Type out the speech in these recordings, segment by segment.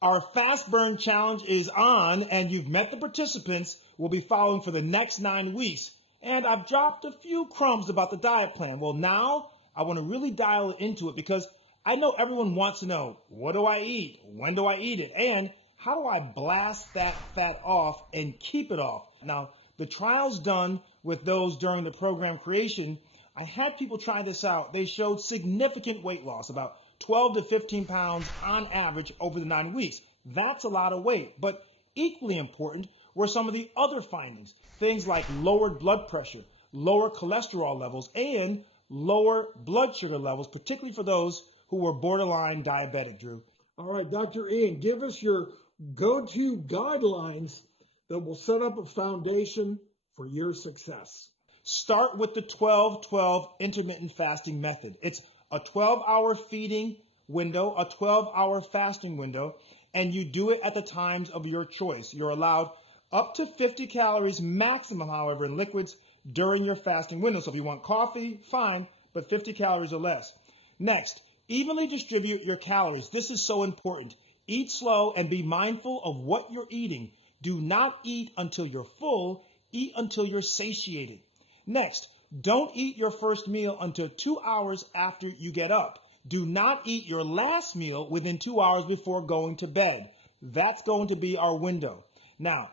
Our fast burn challenge is on, and you've met the participants we'll be following for the next 9 weeks. And I've dropped a few crumbs about the diet plan. Well, now I want to really dial into it because I know everyone wants to know, what do I eat? When do I eat it? And how do I blast that fat off and keep it off? Now, the trials done with those during the program creation, I had people try this out. They showed significant weight loss, about 12 to 15 pounds on average over the 9 weeks. That's a lot of weight. But equally important were some of the other findings. Things like lowered blood pressure, lower cholesterol levels, and lower blood sugar levels, particularly for those who were borderline diabetic, Drew. All right, Dr. Ian, give us your go-to guidelines that will set up a foundation for your success. Start with the 12-12 intermittent fasting method. It's a 12-hour feeding window, a 12-hour fasting window, and you do it at the times of your choice. You're allowed up to 50 calories maximum, however, in liquids during your fasting window. So if you want coffee, fine, but 50 calories or less. Next, evenly distribute your calories. This is so important. Eat slow and be mindful of what you're eating. Do not eat until you're full. Eat until you're satiated. Next, don't eat your first meal until 2 hours after you get up. Do not eat your last meal within 2 hours before going to bed. That's going to be our window. Now,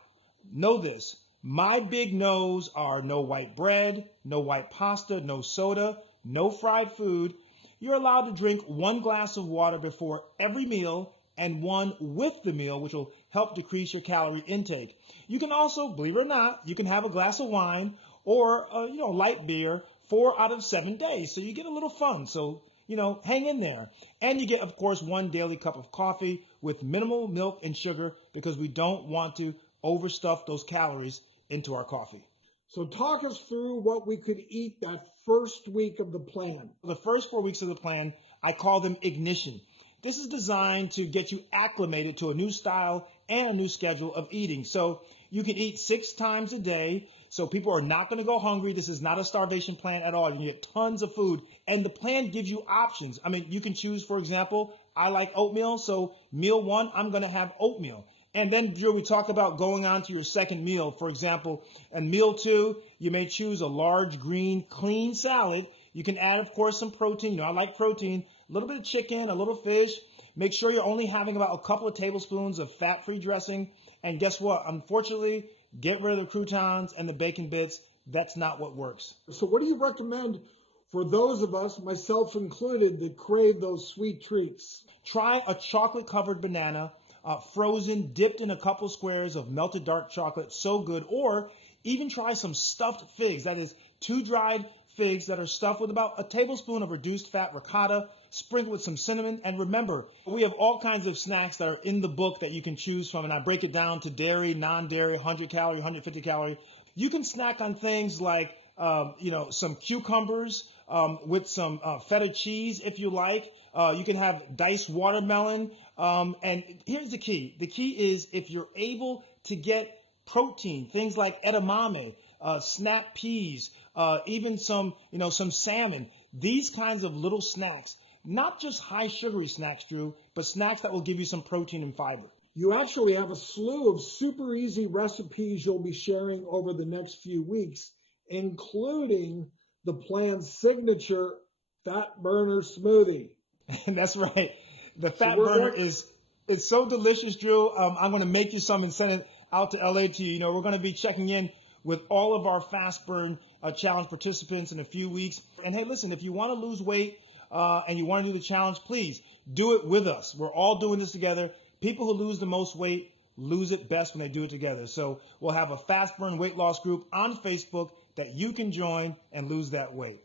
know this. My big no's are no white bread, no white pasta, no soda, no fried food. You're allowed to drink 1 glass of water before every meal and 1 with the meal, which will help decrease your calorie intake. You can also, believe it or not, you can have a glass of wine or light beer 4 out of 7 days. So you get a little fun. So, hang in there. And you get, of course, 1 daily cup of coffee with minimal milk and sugar because we don't want to overstuff those calories into our coffee. So talk us through what we could eat that first week of the plan. The first 4 weeks of the plan, I call them ignition. This is designed to get you acclimated to a new style and a new schedule of eating. So you can eat 6 times a day. So people are not going to go hungry. This is not a starvation plan at all. You can get tons of food. And the plan gives you options. I mean, you can choose, for example, I like oatmeal. So meal 1, I'm going to have oatmeal. And then, Drew, we talk about going on to your second meal. For example, in meal 2, you may choose a large, green, clean salad. You can add, of course, some protein. I like protein. A little bit of chicken, a little fish. Make sure you're only having about a couple of tablespoons of fat-free dressing. And guess what? Unfortunately, get rid of the croutons and the bacon bits. That's not what works. So what do you recommend for those of us, myself included, that crave those sweet treats? Try a chocolate-covered banana, frozen, dipped in a couple squares of melted dark chocolate. So good. Or even try some stuffed figs. That is 2 dried figs that are stuffed with about a tablespoon of reduced fat ricotta, sprinkled with some cinnamon. And remember, we have all kinds of snacks that are in the book that you can choose from, and I break it down to dairy, non-dairy, 100 calorie, 150 calorie. You can snack on things like, some cucumbers with some feta cheese if you like. You can have diced watermelon. And here's the key. The key is if you're able to get protein, things like edamame, snap peas, even some salmon. These kinds of little snacks, not just high sugary snacks, Drew, but snacks that will give you some protein and fiber. You actually have a slew of super easy recipes you'll be sharing over the next few weeks, including the plan's signature fat burner smoothie. That's right. The fat burner is so delicious, Drew. I'm going to make you some and send it out to LA to you. We're going to be checking in with all of our fast burn challenge participants in a few weeks. And hey, listen, if you want to lose weight and you want to do the challenge, please do it with us. We're all doing this together. People who lose the most weight lose it best when they do it together. So we'll have a fast burn weight loss group on Facebook that you can join and lose that weight.